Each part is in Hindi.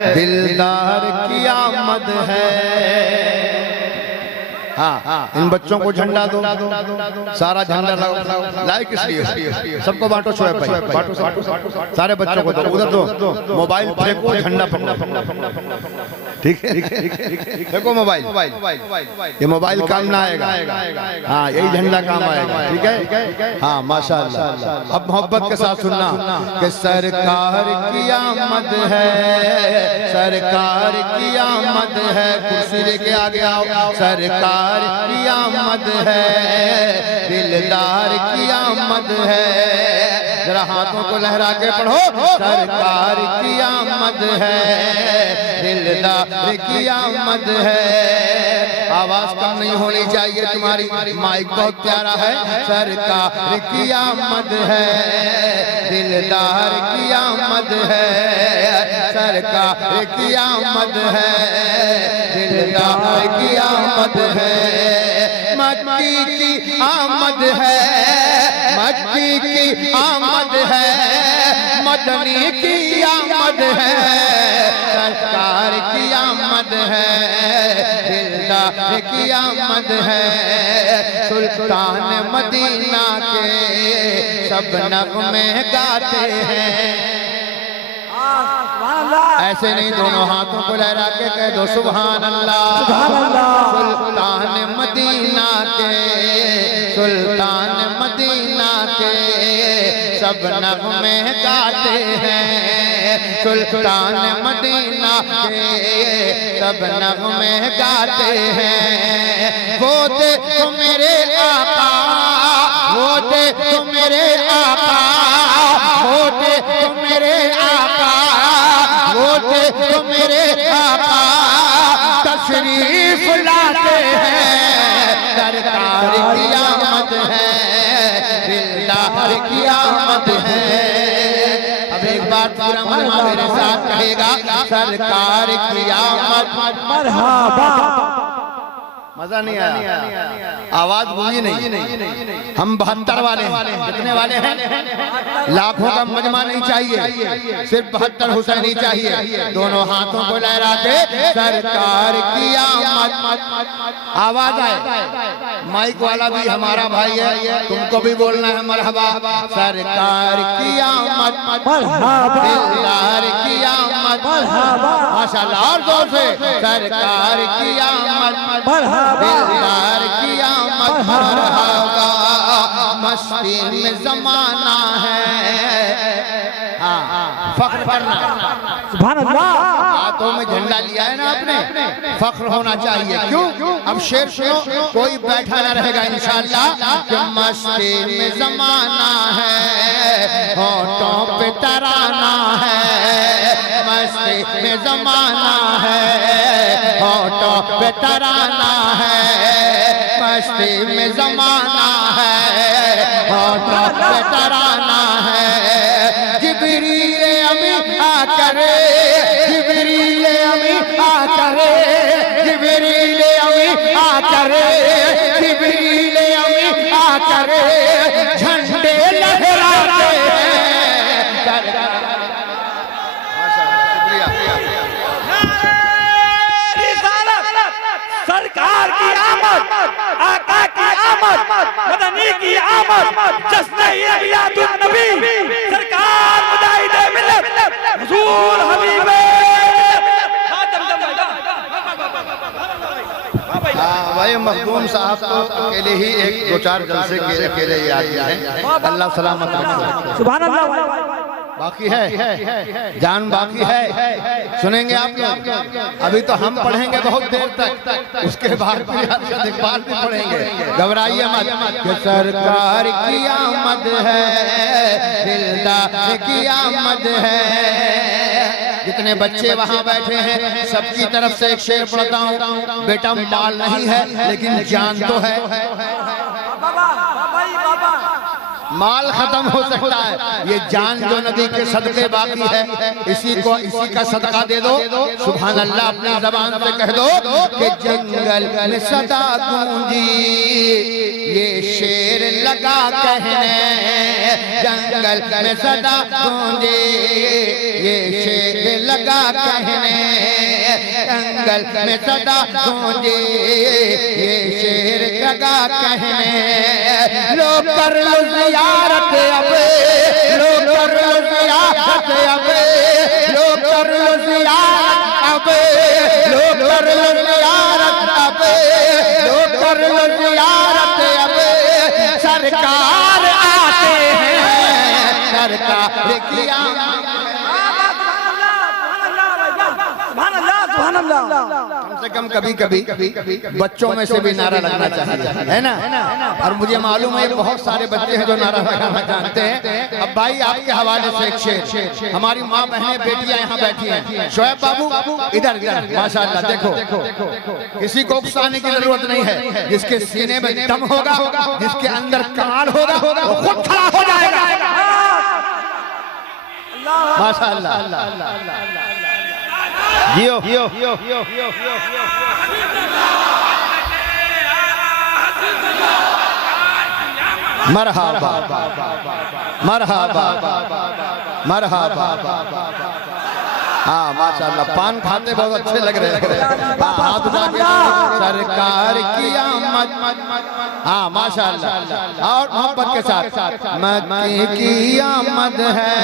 दिलदार की आमद है। हाँ, इन बच्चों को झंडा दो, सारा झंडा लाइक इसलिए सबको बांटो, शोएब भाई बांटो, सारे बच्चों को दो, उधर दो, मोबाइल फेंको, झंडा पकड़ो, ठीक है, देखो मोबाइल, ये मोबाइल काम ना आएगा, हाँ यही झंडा काम आएगा, ठीक है, हाँ माशाअल्लाह। अब मोहब्बत के साथ सुनना कि सरकार की आमद है, सरकार की आमद है, कुर्सी लेके आगे आओ, सरकार की आमद है, दिलदार की आमद है, जरा हाथों को लहरा के पढ़ो, सरकार की आमद है, दिलदार की आमद है। आवाज कम नहीं होनी चाहिए तुम्हारी, माइक बहुत प्यारा है। सरकार की आमद है, दिलदार की आमद है, सरकार की आमद है, दिलदार की आमद है। मक्की की आमद है, मक्की की आमद है, मदनी की आमद है, सरकार की आमद है, दिलदार की आमद है। सुल्तान मदीना के सब नग़मे गाते हैं, ऐसे नहीं, दोनों हाथों को लहरा के कह दो सुभान अल्लाह, सुल्तान मदीना के, सुल्तान मदीना के सब नग़मे गाते हैं, सुल्तान मदीना के सब नग़मे गाते हैं। वो देखो मेरे आका, वो देखो मेरे आका, वो देखो मेरे आका, वो देखो मेरे आका तशरीफ लाते हैं, सरकार की आमद है, दिलदार की आमद है। अब एक बार पूरा मजमा मेरे साथ कहेगा, सरकार की आमद मरहबा। मजा नहीं आया, आवाज गूंजी नहीं। हम 72 वाले हैं, कितने वाले हैं? लाखों का मजमा नहीं चाहिए, सिर्फ 72 हुसैनी चाहिए। दोनों हाथों को लहरा के सरकार की आमद, आवाज आए। माइक वाला भी हमारा भाई है, तुमको भी बोलना है मरहबा, सरकार की आमद मरहबा, दिलदार की आमद मरहबा, माशाअल्लाह और जोर से, सरकार की आमद मरहबा, दिलदार की आमद मरहबा। मस्ती में जमाना है, हाँ फख्र करना, सुभान अल्लाह। हाथों में झंडा लिया है ना आपने, फख्र होना चाहिए। क्यों? अब शेर सुनो, कोई बैठा ना रहेगा इंशाअल्लाह। कि मस्ती में जमाना है, होठों पे तराना है, मस्ती में जमाना है, होठों पे तराना है, मस्ती में जमाना है, होठों पे तराना है। जिब्रील अमी आकरे, जिब्रील अमी आकरे, जिब्रील अमी आकरे, जिब्रील अमी आकरे, झंडे लहराते हैं। सरकार की आमद, आका की आमद, मदनी की आमद, जश्न इलादुन नबी, सरकार मुजाहिदे मिल्लत, हुजूर हबीबे। हाँ भाई, मखदूम साहब तो अकेले ही एक दो चार जलसे के अकेले ही आते हैं, अल्लाह सलामत रखे। सुभान अल्लाह। बाकी है, जान बाकी है, सुनेंगे आप लोग। अभी तो हम पढ़ेंगे बहुत देर तक, उसके बाद इकबाल भी पढ़ेंगे, घबराइए मत। कि सरकार की आमद है, दिलदार की आमद है। जितने बच्चे वहाँ बैठे हैं सबकी तरफ से एक शेर पढ़ता हूँ। बेटा माल नहीं है लेकिन जान तो है, माल खत्म हो सकता है, ये जान जो नबी के सदके बाकी है, इसी का सदका दे दो। सुभान अल्लाह अपनी जबान से कह दो कि जंगल में सदा गूंजी ये शेर लगा कहने, जंगल में सदा गूंजी ये शेर लगा कहने, जंगल में सदा गूंजी ये शेर लगा कहने। लोग कर लो ज़ियारत अब, लोग कर लो ज़ियारत अब, लोग कर लो ज़ियारत अब, लोग कर लो ज़ियारत अब, लोग कर लो ज़ियारत अब। सरकार आते हैं, सरकार की कम से कम कभी कभी बच्चों में से भी नारा लगना चाहिए, है ना। और मुझे मालूम है बहुत सारे बच्चे हैं जो नारा लगाना जानते हैं। अब भाई आपके हवाले से एक शेर, हमारी माँ बहनें बेटियां यहाँ बैठी हैं। शोएब बाबू इधर इधर, माशाअल्लाह देखो, किसी को उकसाने की जरूरत नहीं है। जिसके सीने में दम होगा, जिसके अंदर कमाल होगा, वो खुद खड़ा हो जाएगा। माशाअल्लाह, जियो मरहबा मरहबा मरहबा। हाँ माशाअल्लाह, पान खाते बहुत अच्छे लग रहे हैं। हाथ उठा के सरकार की आमद, हाँ माशाअल्लाह, और मोहब्बत के साथ मक्के की आमद है,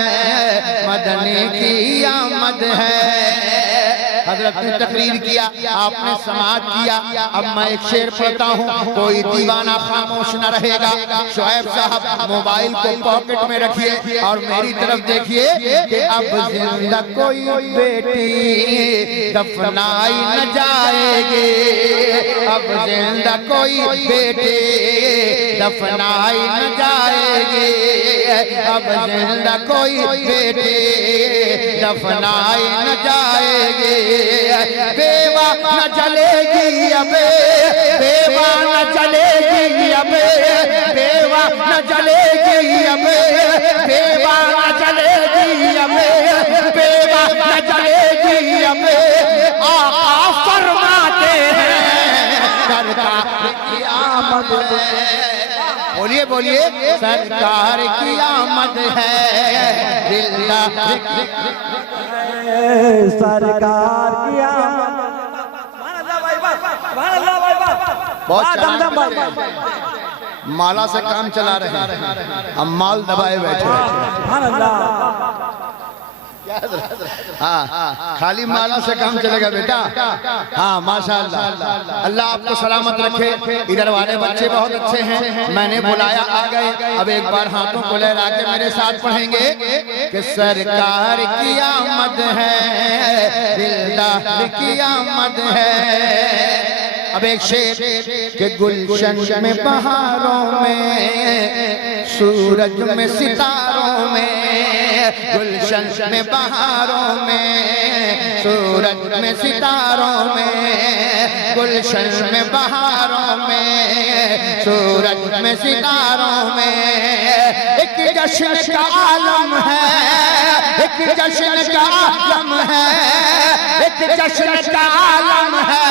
मदनी की आमद है। हजरत ने तकरीर किया, आपने समाअत किया। अब मैं एक शेर पढ़ता हूँ, कोई दीवाना खामोश न रहेगा। शोएब साहब मोबाइल को पॉकेट में रखिए और मेरी तरफ देखिए कि अब जिंदा कोई बेटी दफनाई न जाएगी, अब जिंदा कोई बेटी दफनाई न जाएगी, अब जिंदा कोई बेटी दफनाई न जाएगी। बेवा न चलेगी अब, बेवा न चलेगी अब, बेवा न चलेगी अब, बेवा न चलेगी अब, बेवा न चलेगी अब। आका फरमाते हैं सरकार की आमद है, बोलिए बोलिए सरकार की आमद है, दिलदार सरकार की बहुत माला से काम चला रहे हैं, हम माल दबाए बैठे हैं। हाँ, खाली माला से काम चलेगा बेटा। हाँ माशाअल्लाह, अल्लाह आपको सलामत रखे। इधर वाले बच्चे बहुत अच्छे हैं, मैंने बुलाया आ गए। अब एक बार हाथों को लहरा के मेरे साथ पढ़ेंगे कि सरकार की आमद है, दिलदार की आमद है। अब एक शेर के गुलशन में बहारों में, सूरज में सितारों में, गुलशन में बहारों में, सूरज में सितारों में, गुलशन में बहारों में, सूरज में सितारों में। एक जश्न का आलम है, एक जश्न का आलम है, एक जश्न का आलम है,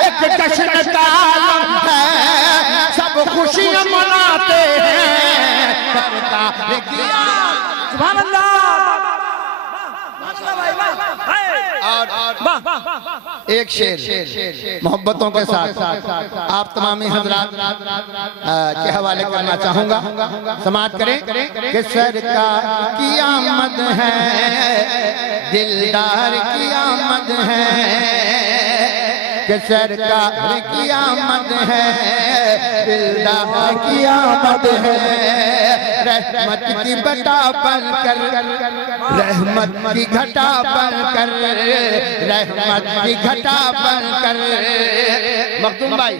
एक जश्न का आलम है। सब खुशियां मनाते हैं सरकार की आमद। सुभान अल्लाह। और एक शेर मोहब्बतों के साथ आप तमामी हजरात के हवाले करना चाहूंगा, समाअत करें कि सरकार की आमद है, दिलदार की आमद है, कि सरकार की आमद है, दिलदार की आमद है। रहमत की बटा बनकर, रहमत की घटा बनकर, रहमत की घटा बनकर। मखदूम भाई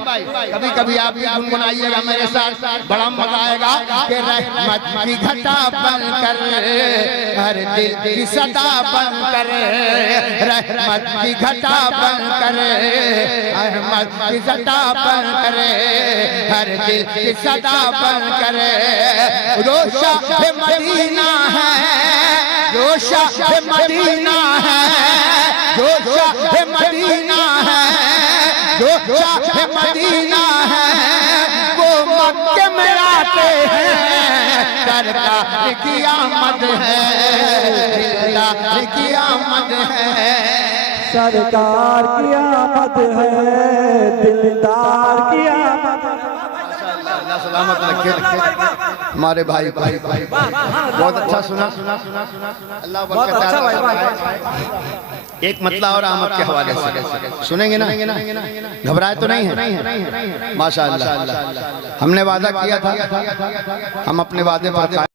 कभी कभी आप भी गुनगुनाइएगा मेरे साथ, बड़ा मजा आएगा कि रहमत की घटा बनकर, हर दिल की सदा बनकर, रहमत की घटा बनकर, रहमत की सदा बनकर, हर दिल की सदा बनकर। जो शाह मदीना है, जो शाह मदीना है, जो शाह मदीना है, जो शाह मदीना है, वो मक्के में आते हैं। सरकार की आमद है, दिलदार की आमद है। सरकार की आमद है, दिलदार की आमद। अल्लाह सलामत रखे हमारे भाई भाई भाई बहुत अच्छा सुना। अल्लाह बरकत दे। एक मतला और आमद के हवाले से सुनेंगे ना, घबराए तो नहीं है? माशाअल्लाह, हमने वादा किया था, हम अपने वादे पर